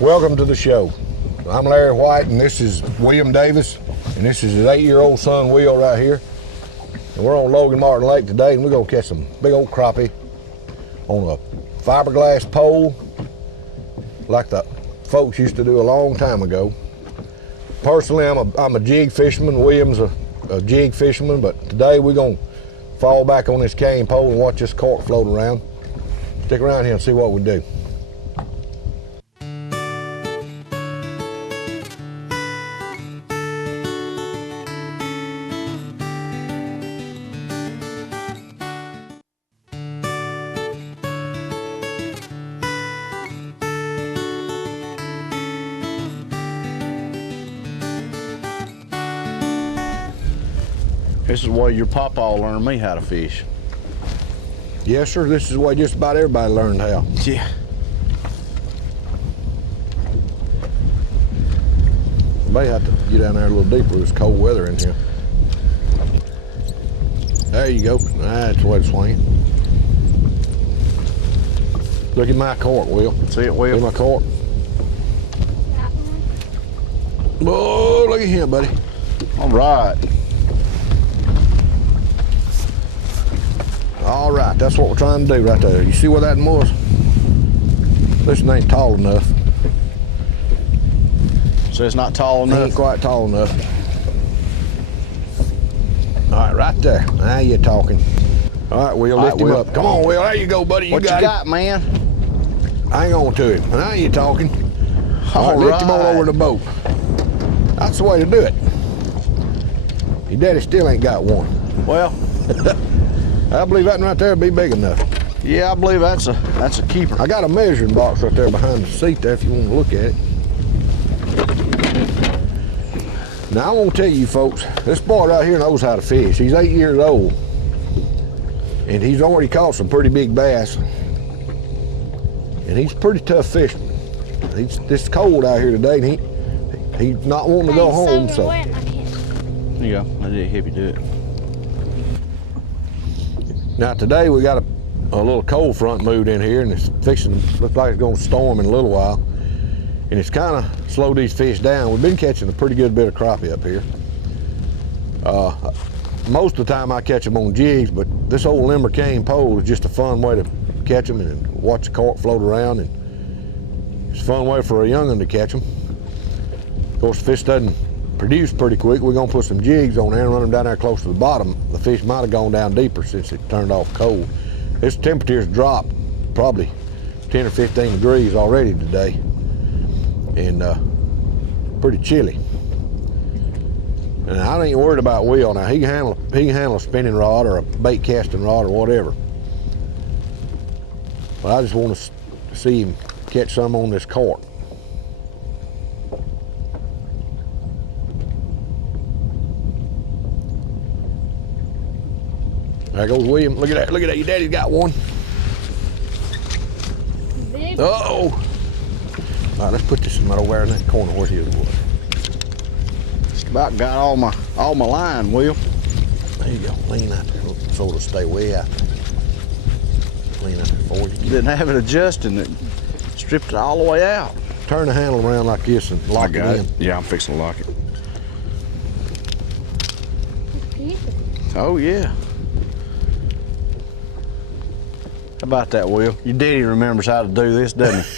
Welcome to the show. I'm Larry White, and this is William Davis, and this is his 8-year-old son, Will, right here. And we're on Logan Martin Lake today, and we're gonna catch some big old crappie on a fiberglass pole, like the folks used to do a long time ago. Personally, I'm a jig fisherman. William's a jig fisherman, but today we're gonna fall back on this cane pole and watch this cork float around. Stick around here and see what we do. This is where your papa learned me how to fish. Yes, sir. This is the way just about everybody learned how. Yeah. May have to get down there a little deeper with this cold weather in here. There you go. That's the way to swing it. Look at my cork, Will. See it, Will? See my cork? Oh, look at him, buddy. All right. All right, that's what we're trying to do right there. You see where that was? This one ain't tall enough. So it's not tall enough? Ain't quite tall enough. All right, right there. Now you're talking. All right, Will, lift him up. Come on, Will. There you go, buddy. What you got, man? Hang on to him. Now you're talking. All right, lift him on over the boat. That's the way to do it. Your daddy still ain't got one. Well, I believe that one right there would be big enough. yeah, I believe that's a keeper. I got a measuring box right there behind the seat there if you want to look at it. Now I want to tell you folks, this boy right here knows how to fish. He's 8 years old, and he's already caught some pretty big bass, and he's a pretty tough fisherman. It's cold out here today, and he's not wanting to go home, so. There you go. I did help you do it. Now today we got a little cold front moved in here, and it's fixing, looks like it's gonna storm in a little while. And it's kind of slowed these fish down. We've been catching a pretty good bit of crappie up here. Most of the time I catch them on jigs, but this old limber cane pole is just a fun way to catch them and watch the cork float around. And it's a fun way for a young'un to catch them. Of course, the fish doesn't produce pretty quick. We're gonna put some jigs on there and run them down there close to the bottom. The fish might have gone down deeper since it turned off cold. This temperature's dropped probably 10 or 15 degrees already today, and pretty chilly. And I ain't worried about Will now. He can handle a spinning rod or a bait casting rod or whatever. But I just want to see him catch some on this cork. There goes William. Look at that. Look at that. Your daddy's got one. Uh-oh. All right, let's put this right over there in that corner where his was. Just about got all my line, Will. There you go. Lean out there so it'll stay way out there. Lean out there forward. You didn't have it adjusting. It stripped it all the way out. Turn the handle around like this and lock it in. Yeah, I'm fixing to lock it. Oh, yeah. How about that, Will? Your daddy remembers how to do this, doesn't he?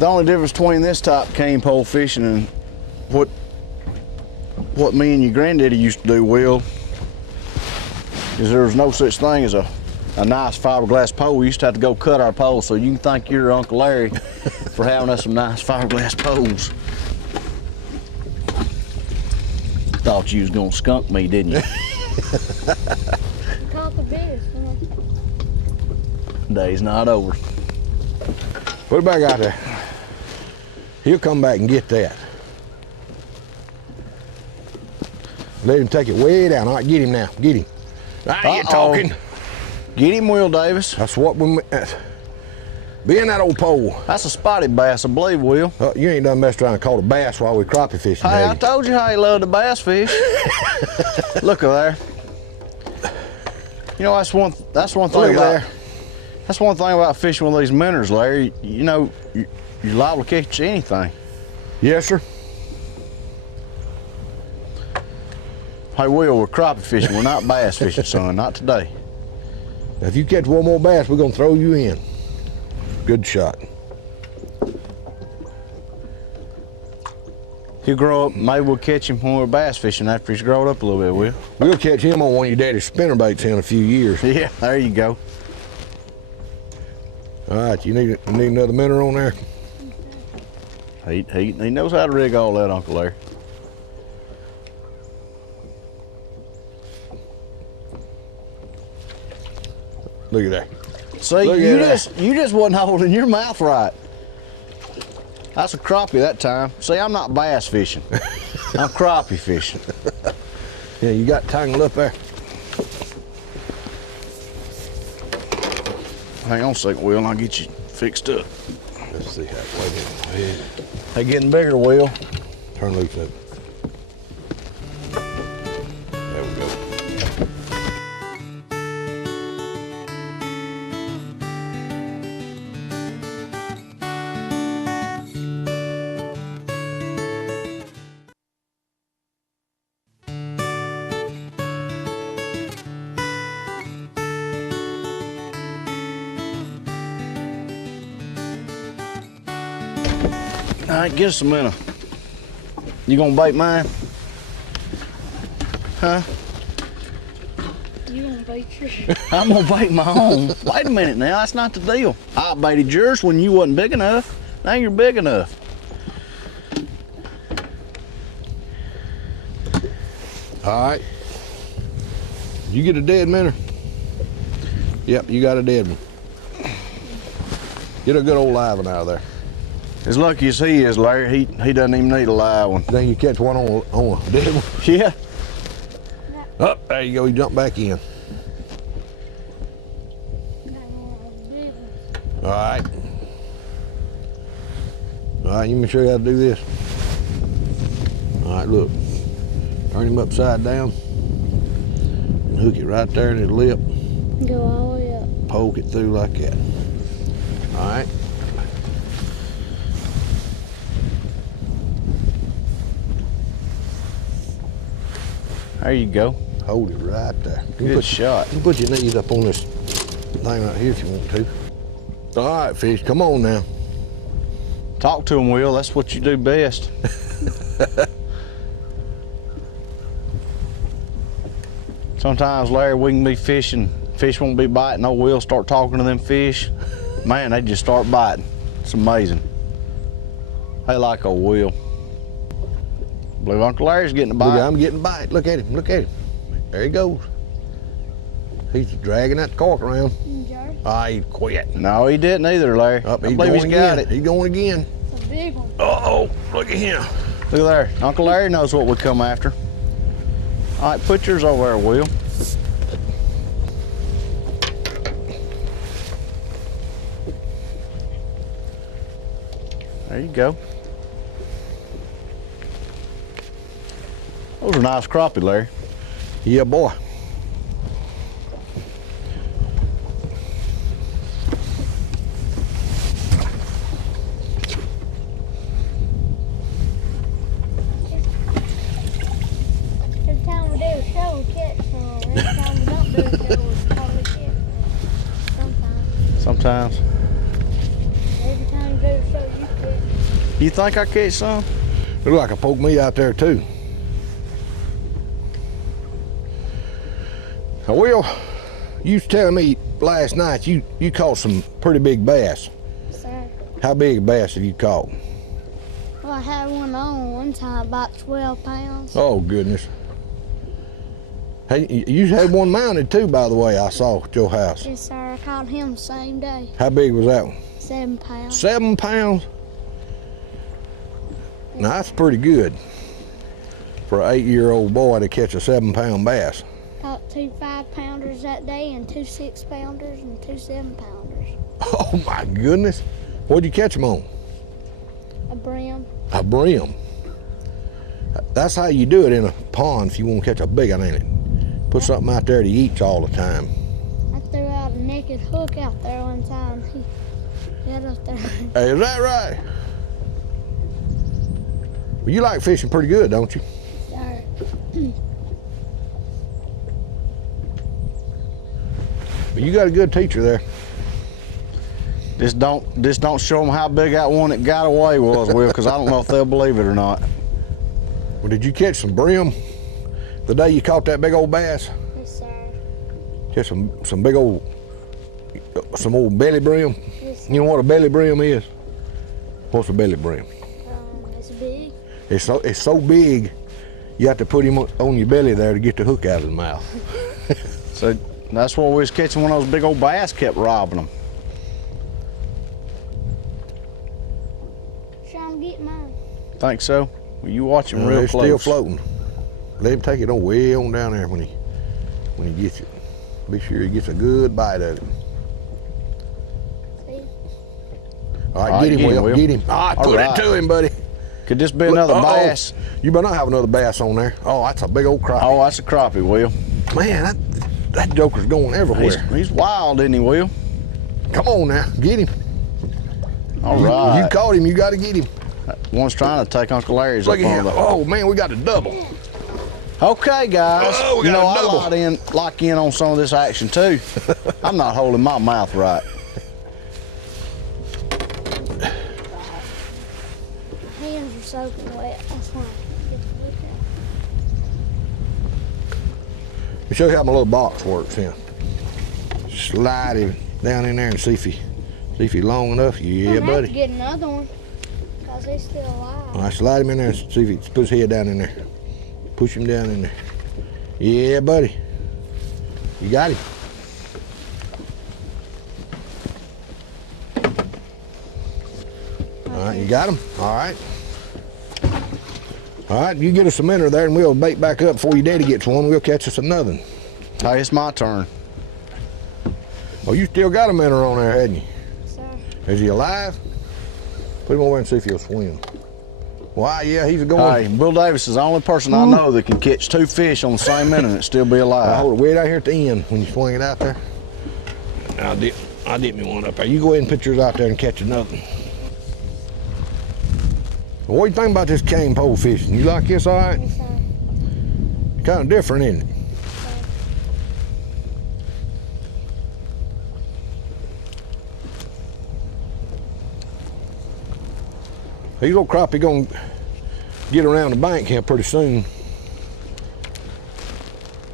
The only difference between this type of cane pole fishing and what me and your granddaddy used to do, Will, is there was no such thing as a nice fiberglass pole. We used to have to go cut our poles, so you can thank your Uncle Larry for having us some nice fiberglass poles. Thought you was gonna skunk me, didn't you? Caught the biggest one. Day's not over. Put it back out there. He'll come back and get that. Let him take it way down. All right, get him now. Get him. Now you're talking. Get him, Will Davis. That's what we. Bend that old pole. That's a spotted bass, I believe, Will. You ain't done messed around and caught a bass while we crappie fishing. Hey, I have you? told you how he loved the bass fish. Look at there. You know, that's one thing about that's one thing about fishing with these minnows, Larry. You know, you're liable to catch anything. Yes, sir. Hey, Will, we're crappie fishing. We're not bass fishing, son. Not today. If you catch one more bass, we're gonna throw you in. Good shot. He'll grow up. Maybe we'll catch him when we're bass fishing after he's grown up a little bit, Will. We'll catch him on one of your daddy's spinnerbaits in a few years. Yeah, there you go. All right, you need another minnow on there? He knows how to rig all that, Uncle Larry. Look at that. See, Look you at just wasn't holding your mouth right. That's a crappie that time. See, I'm not bass fishing. I'm crappie fishing. Yeah, you got tangled up there. Hang on a second, Will, and I'll get you fixed up. Let's see how it plays. They getting bigger, Will. Turn loose up. There we go. All right, get us a minnow. You gonna bait mine? Huh? You gonna bait yours? I'm gonna bait my own. Wait a minute now, that's not the deal. I baited yours when you wasn't big enough. Now you're big enough. All right. You get a dead minnow? Yep, you got a dead one. Get a good old live one out of there. As lucky as he is, Larry, he doesn't even need a live one. Then you catch one on a dead one. Yeah. Oh, there you go, he jumped back in. All right. All right, let me show you how to do this. All right, look. Turn him upside down and hook it right there in his lip. Go all the way up. Poke it through like that. All right. There you go. Hold it right there. You Good put, shot. you put your knees up on this thing right here if you want to. All right, fish, come on now. Talk to him, Will. That's what you do best. Sometimes, Larry, we can be fishing. Fish won't be biting. Old Will start talking to them fish. Man, they just start biting. It's amazing. They like old Will. Believe Uncle Larry's getting a bite. Look, I'm getting a bite. Look at him. Look at him. There he goes. He's dragging that cork around. Ah, he quit. No, he didn't either, Larry. Oh, I believe he's got it. He's going again. It's a big one. Uh-oh, look at him. Look at there. Uncle Larry knows what we come after. All right, put yours over there, Will. There you go. Those are nice crappie, Larry. Yeah, boy. Every time we do a show, we catch some. Every time we don't do a show, we probably catch some. Sometimes. Sometimes. Every time you do a show, you catch. You think I catch some? Look like I poked me out there too. Now, Will, you was telling me last night you caught some pretty big bass. Sir. How big a bass have you caught? Well, I had one on one time, about 12 pounds. Oh, goodness. Hey, you had one mounted too, by the way, I saw at your house. Yes, sir. I caught him the same day. How big was that one? 7 pounds. 7 pounds? Now, that's pretty good for an 8-year-old boy to catch a 7-pound bass. Caught 2 5-pounders that day and 2 6-pounders and 2 7-pounders. Oh my goodness. What'd you catch them on? A brim. A brim. That's how you do it in a pond if you want to catch a big one, ain't it? Put something out there to eat all the time. I threw out a naked hook out there one time. He got up there. Hey, is that right? Well, you like fishing pretty good, don't you? Sorry. But you got a good teacher there. Just don't show them how big that one that got away was, Will, because I don't know if they'll believe it or not. Well, did you catch some brim the day you caught that big old bass? Yes, sir. Catch some big old, some old belly brim? Yes, sir. You know what a belly brim is? What's a belly brim? It's big. It's so big, you have to put him on your belly there to get the hook out of his mouth. So that's where we was catching one of those big old bass, kept robbing them. Trying to get mine. Think so? Well, you watch him real It's close. still floating. Let him take it on way on down there when he gets it. Be sure he gets a good bite of it. See? All right, get him, Will. Get him. Ah, put it to him, buddy. Could this be another bass? You better not have another bass on there. Oh, that's a big old crappie. Oh, that's a crappie, Will. Man, that joker's going everywhere. He's wild, isn't he, Will? Come on now, get him. All right. You caught him, you got to get him. One's trying to take Uncle Larry's Look up at on him. the... Oh, man, we got a double. Okay, guys. Oh, we you got know, a double. I lock in on some of this action, too. I'm not holding my mouth right. My hands are soaking wet. That's why I get to look at. Let me show you how my little box works here. Slide him down in there and see if he's long enough. Yeah, I'm gonna have buddy. to get another one because he's still alive. All right, slide him in there and see if he puts his head down in there. Push him down in there. Yeah, buddy. You got him. All right, you got him? All right. All right, you get us a minnow there and we'll bait back up before your daddy gets one. We'll catch us another one. Hey, it's my turn. Oh, you still got a minnow on there, hadn't you? Sir. Is he alive? Put him over and see if he'll swim. Why, yeah, he's going. Hey, Bill Davis is the only person I know that can catch 2 fish on the same minute and still be I alive. hold it way down here at the end when you swing it out there. I'll dip me one up there. You go ahead and put yours out there and catch another one. What do you think about this cane pole fishing? You like this all right? Yes, sir. Kind of different, isn't it? These little crappie gonna get around the bank here pretty soon.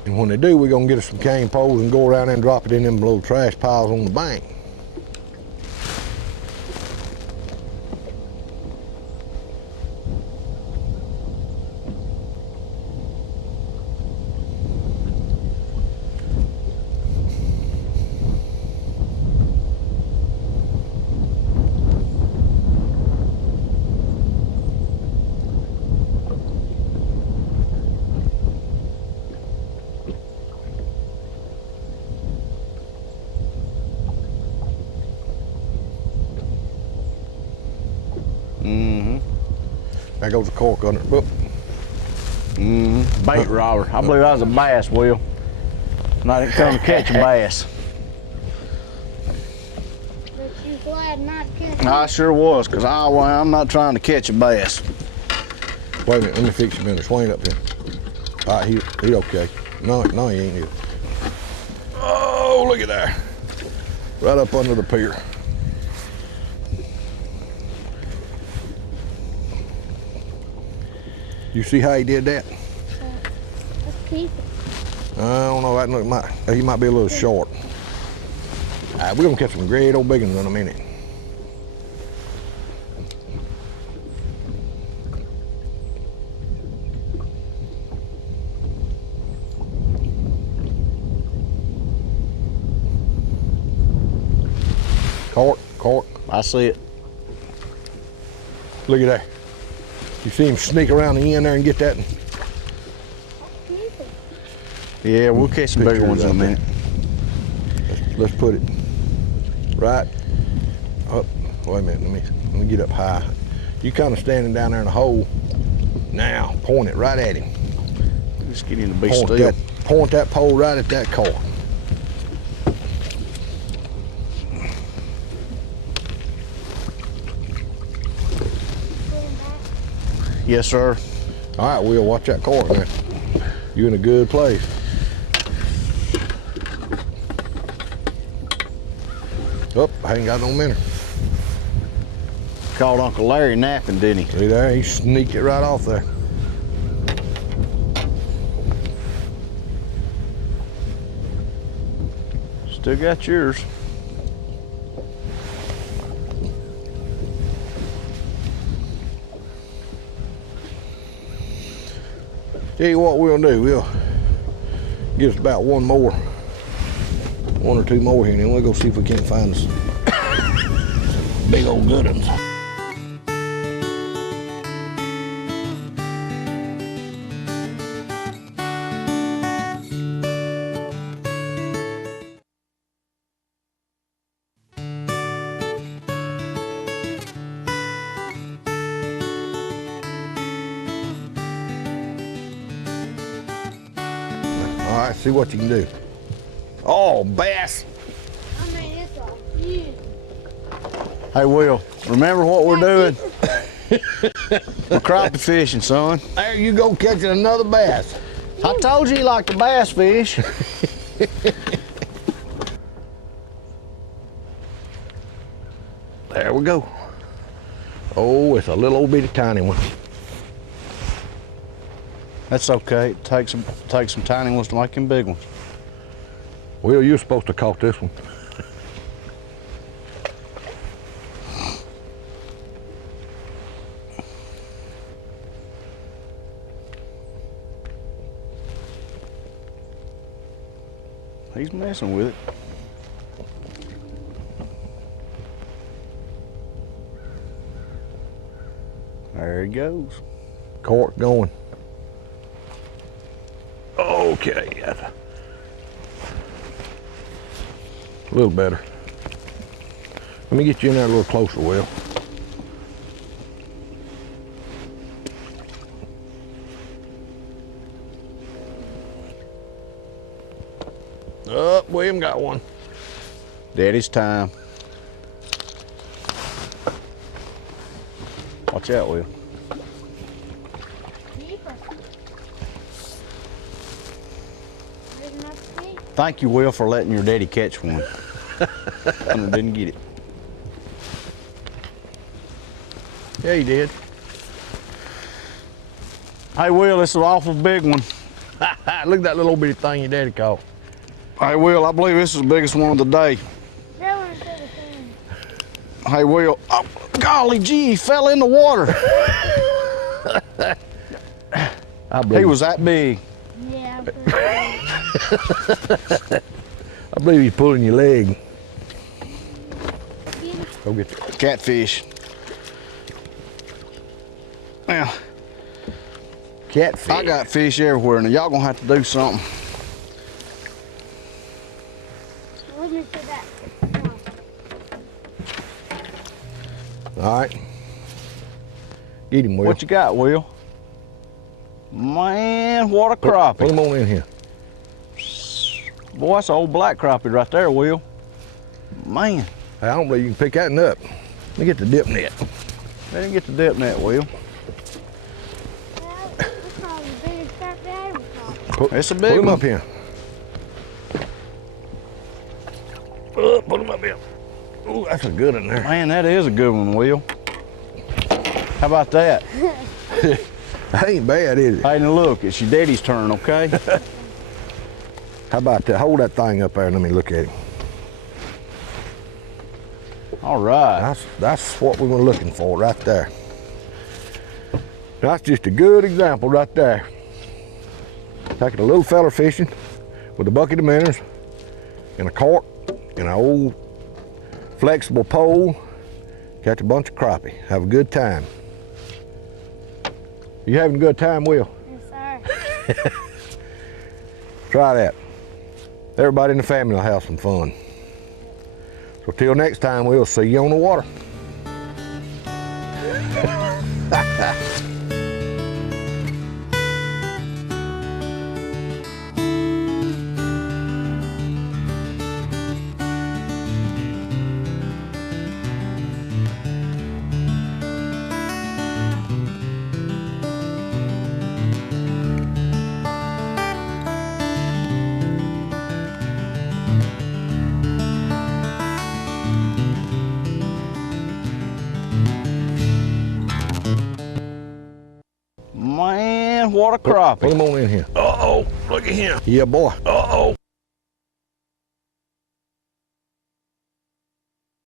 And when they do, we're gonna get us some cane poles and go around there and drop it in them little trash piles on the bank. There goes the cork under it. Bait robber. I believe that was a bass, Will. And I didn't come to catch a bass. But you glad not to catch I sure was, because I'm not trying to catch a bass. Wait a minute, let me fix him in the swing up here. All right, he okay. No, he ain't here. Oh, look at that. Right up under the pier. You see how he did that? Let's keep it. I don't know, he might be a little short. All right, we're gonna catch some great old big ones in a minute. Cork. I see it. Look at that. You see him sneak around the end there and get that? Let's keep it. Yeah, we'll catch some bigger ones in a minute. Let's put it right up. Wait a minute, let me get up high. You kind of standing down there in the hole. Now, point it right at him. Just get him to be still. Point that pole right at that cork. Yes, sir. All right, Will, watch that cork now. You're in a good place. Oh, I ain't got no minute. Called Uncle Larry napping, didn't he? See there, he sneaked it right off there. Still got yours. Tell you what we'll do, we'll give us about one or two more here, and then we'll go see if we can't find us big old good ones. All right, see what you can do. Oh, bass. I mean, it's a huge. Hey, Will, remember what we're doing? We're crappie fishing, son. There you go, catching another bass. I told you like the bass fish. There we go. Oh, it's a little old bitty tiny one. That's okay. Take some tiny ones to make them big ones. Will, you're supposed to caught this one. He's messing with it. There he goes. Cork going. Okay, that's a little better. Let me get you in there a little closer, Will. Oh, William got one. Daddy's time. Watch out, Will. Deeper. There's enough to eat. Thank you, Will, for letting your daddy catch one. I didn't get it. Yeah, he did. Hey, Will, this is an awful big one. Look at that little bitty thing your daddy caught. Hey, Will, I believe this is the biggest one of the day. Throw one to the thing. Hey, Will, oh, golly gee, he fell in the water. He was that big. Yeah, I believe he's pulling your leg. Go get the Catfish. Now, catfish. I got fish everywhere, now y'all gonna have to do something. let me see that. All right. Get him, Will. What you got, Will? Man, what a crappie. Put him on in here. Boy, that's an old black crappie right there, Will. Man, I don't believe you can pick that one up. Let me get the dip net. they didn't get the dip net, Will. Well, that's probably the biggest carp I ever caught. It's a big Put him one. up here. Put him up here. Ooh, that's a good one there. Man, that is a good one, Will. How about that? That ain't bad, is it? Hey, now look, it's your daddy's turn, okay? How about that? Hold that thing up there and let me look at him. All right. That's what we were looking for right there. That's just a good example right there. Taking a little feller fishing with a bucket of minnows and a cork and an old flexible pole. Catch a bunch of crappie. Have a good time. You having a good time, Will? Yes, sir. Try that. Everybody in the family will have some fun. So till next time, we'll see you on the water. Man, what a crappie. Put him on in here. Uh-oh, look at him. Yeah, boy. Uh-oh.